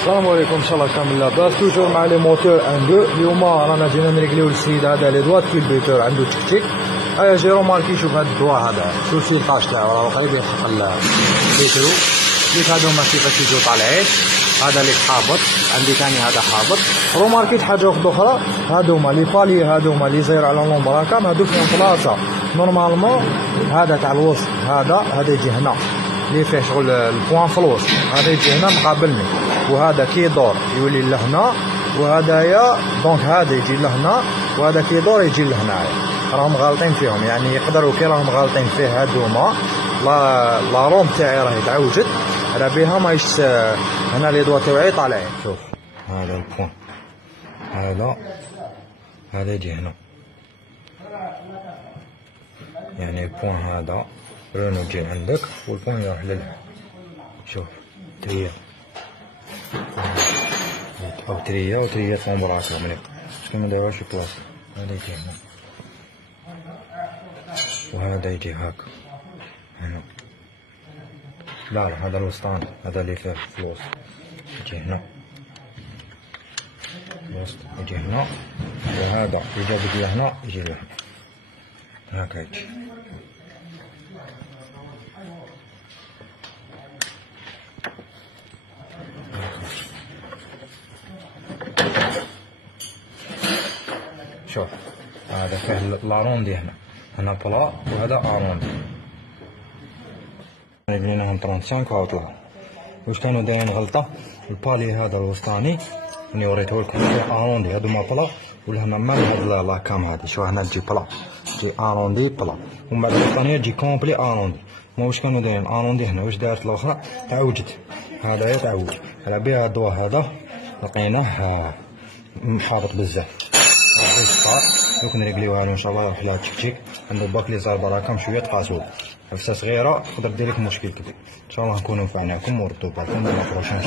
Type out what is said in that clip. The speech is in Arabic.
السلام عليكم، ان شاء الله كامل لاباس. توجور مع لي موتور ان دو. اليوم رانا جينا نريكليو السيد هذا لي دوات كيلبيتور عنده تكتيك. هيا جي روماركي، شوف هاد الدوا هذا، شوف السيلطاج تاعو راه قريب يحق الليترو. ليك هادو هما كيفاش يجو طالعين، هذا اللي حابط عندي ثاني، هذا حابط. روماركيت حاجه اخرى، هادو هما لي بالي، هادو هما لي زاير على لومبراكام، هادو فيهم بلاصه نورمالمون. هذا تاع الوسط، هذا يجي هنا اللي فيه شغل البوان في الوسط، هذا يجي هنا مقابلني، وهذا كي يدور يولي لهنا، وهدايا دونك هذا يجي لهنا، وهذا كي يدور يجي لهنايا. راهم غالطين فيهم، يعني يقدروا كي راهم غالطين فيه هادوما. لا روم تاعي راهي تعوجت على بها ما يش هنا لي دوا تاوعي طالعين. شوف هذا البوان، هذا يجي هنا، يعني البوان هذا رونو يجي عندك والبوان يروح للها. شوف تريا او تريا وتريا لومبراكا مليح، باش ما نديروهاش في بلاصه. هذا يجي هنا، وهذا يجي هاكا هنا. لا هذا الوسطاني، هذا اللي فيه في الوسط يجي هنا، الوسط يجي هنا، وهذا إذا بقي هنا يجي لهنا، هاكا يجي. شوف هذا فيه لاروندي هنا بلا، وهذا اروندي. بنيناهم 35 وطلعوا. واش كانوا دايرين غلطة؟ البالي هذا الوسطاني اللي وريته لكم فيه اروندي، هادو ما بلا، ولهنا مال هاد لاكام هادي. شوف هنا تجي بلا، تجي اروندي بلا، ومن بعد الوسطانية تجي كومبلي اروندي. ما واش كانوا دايرين اروندي هنا، واش دارت الاخرى تعوجت، هذا يتعوج على بها. الضوا هذا لقيناه حابط بزاف، دوك نريقليوها له ان شاء الله. يروح لها تشيك عنده باك لي زار براكم شويه تقاسوا عفسه صغيره تقدر دير لك مشكل كبير. ان شاء الله نكونوا نفعناكم وردوا بالكم. لا بروشين.